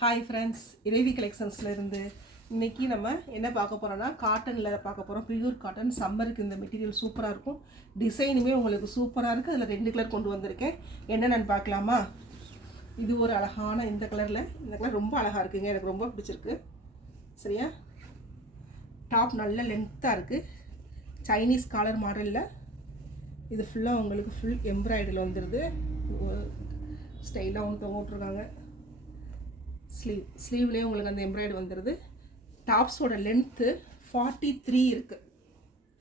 Hi friends, இறைவி கலெக்ஷன்ஸில் இருந்து இன்றைக்கி நம்ம என்ன பார்க்க போகிறோன்னா காட்டனில் பார்க்க போகிறோம். Pure cotton. சம்மருக்கு இந்த மெட்டீரியல் சூப்பராக இருக்கும். டிசைனுமே உங்களுக்கு சூப்பராக இருக்குது. அதில் 2 கலர் கொண்டு வந்திருக்கேன். என்னென்னு பார்க்கலாமா? இது ஒரு அழகான இந்த கலரில், இந்த கலர் ரொம்ப அழகாக இருக்குங்க, எனக்கு ரொம்ப பிடிச்சிருக்கு. சரியா? டாப் நல்ல லென்த்தாக இருக்குது. சைனீஸ் காலர் மாடலில் இது ஃபுல்லாக உங்களுக்கு ஃபுல் எம்ப்ராய்டரியில் வந்துடுது. ஸ்டைலாக ஒன்று விட்ருக்காங்க. ஸ்லீவ்லேயே உங்களுக்கு அந்த எம்ப்ராய்டரி வந்துடுது. டாப்ஸோட லென்த்து 43 இருக்குது.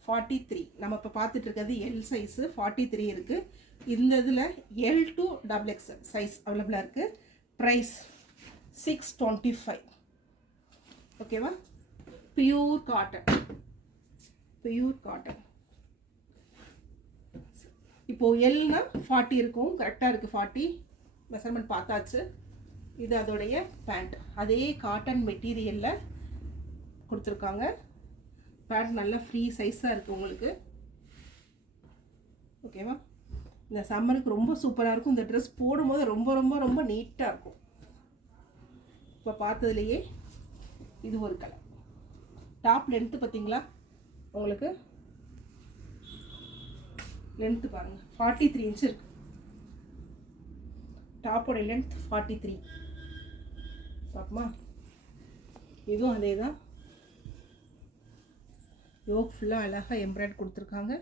43 நம்ம இப்போ பார்த்துட்டு இருக்கிறது எல் சைஸு. 43 இருக்குது. இந்த இதில் L to XXL சைஸ் அவைலபிளாக இருக்குது. ப்ரைஸ் 625. ஓகேவா? Pure cotton. Pure cotton. இப்போது எல்னா 40 இருக்கும். கரெக்டாக இருக்குது. 40 மெஷர்மெண்ட் பார்த்தாச்சு. இது அதோடைய பேண்ட். அதே காட்டன் மெட்டீரியலில் கொடுத்துருக்காங்க. பேண்ட் நல்லா ஃப்ரீ சைஸாக இருக்குது உங்களுக்கு. ஓகேவா? இந்த சம்மருக்கு ரொம்ப சூப்பராக இருக்கும். இந்த ட்ரெஸ் போடும்போது ரொம்ப ரொம்ப ரொம்ப நீட்டாக இருக்கும். இப்போ பார்த்ததுலையே இது ஒரு கலர். டாப் லென்த்து பார்த்தீங்களா? உங்களுக்கு லென்த்து பாருங்கள், 43 இன்ச் இருக்குது. டாப்போட லென்த் 43. பார்ப்போமா? இதுவும் அதே தான். யோக் ஃபுல்லாக அழகாக எம்ப்ராய்டரி கொடுத்துருக்காங்க.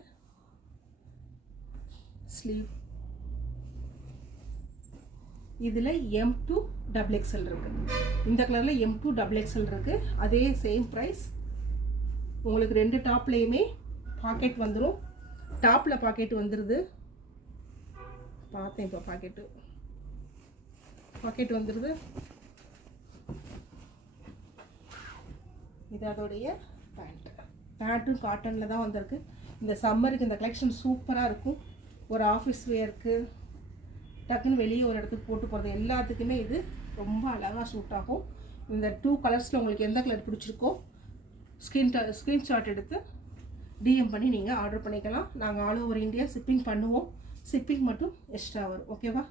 ஸ்லீவ் இதில் M to XXL இருக்குது. இந்த கலரில் M to XXL இருக்குது. அதே சேம் ப்ரைஸ். உங்களுக்கு 2 டாப்லேயுமே பாக்கெட் வந்துடும். டாப்பில் பாக்கெட் வந்துடுது. பார்த்தேன் இப்போ பாக்கெட் வந்துடுது. இது அதோடைய பேண்ட்டும் காட்டனில் தான் வந்திருக்கு. இந்த சம்மருக்கு இந்த கலெக்ஷன் சூப்பராக இருக்கும். ஒரு ஆஃபீஸ் வேருக்கு, டக்குன்னு வெளியே ஒரு இடத்துக்கு போட்டு போகிறது எல்லாத்துக்குமே இது ரொம்ப அழகாக சூட் ஆகும். இந்த 2 கலர்ஸில் உங்களுக்கு எந்த கலர் பிடிச்சிருக்கோ ஸ்க்ரீன்ஷாட் எடுத்து DM பண்ணி நீங்கள் ஆர்டர் பண்ணிக்கலாம். நாங்கள் ஆல் ஓவர் இந்தியா ஷிப்பிங் பண்ணுவோம். ஷிப்பிங் மட்டும் எக்ஸ்ட்ரா வரும். ஓகேவா?